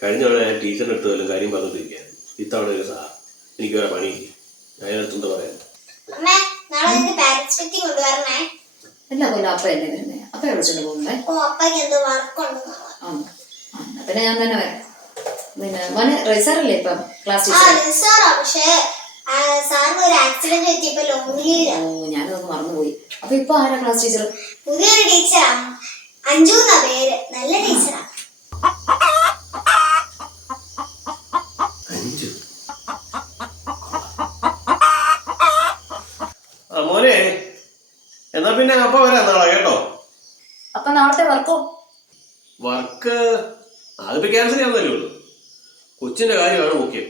കഴിഞ്ഞ തവണ ഞാൻ ടീച്ചറിൻ്റെ അടുത്ത് വല്ലതും കാര്യം പറഞ്ഞിരിക്കുകയാണ്. ഇത്തവണ ഒരു സാർ എനിക്ക് വേറെ പണിയില്ല. അതിനടുത്തെന്താ പറയാൻ? എല്ലാ കൊല്ലം അപ്പ എന്നെ വരുന്നേ. അപ്പ വിളിച്ചോണ്ട് പോകുന്നേ. പിന്നെ ഞാൻ തന്നെ വരാം. പിന്നെ മോനെ റൈസറല്ലേ ഇപ്പം ക്ലാസ് ടീച്ചർ? ഞാനതൊന്ന് മറന്നുപോയി. അപ്പൊ ഇപ്പൊ ആരാ ക്ലാസ് ടീച്ചർ? പുതിയൊരു ടീച്ചറാ, അഞ്ജു എന്നാ പേര്. നല്ല ടീച്ചറാ. മോനെ എന്നാ പിന്നെ അപ്പ വരാം നാളെ കേട്ടോ. അപ്പൊ നാളത്തെ വർക്ക് അതിപ്പോ ക്യാൻസൽ ചെയ്യാൻ തരുമല്ലോ. കൊച്ചിന്റെ കാര്യമാണ് മുഖ്യം.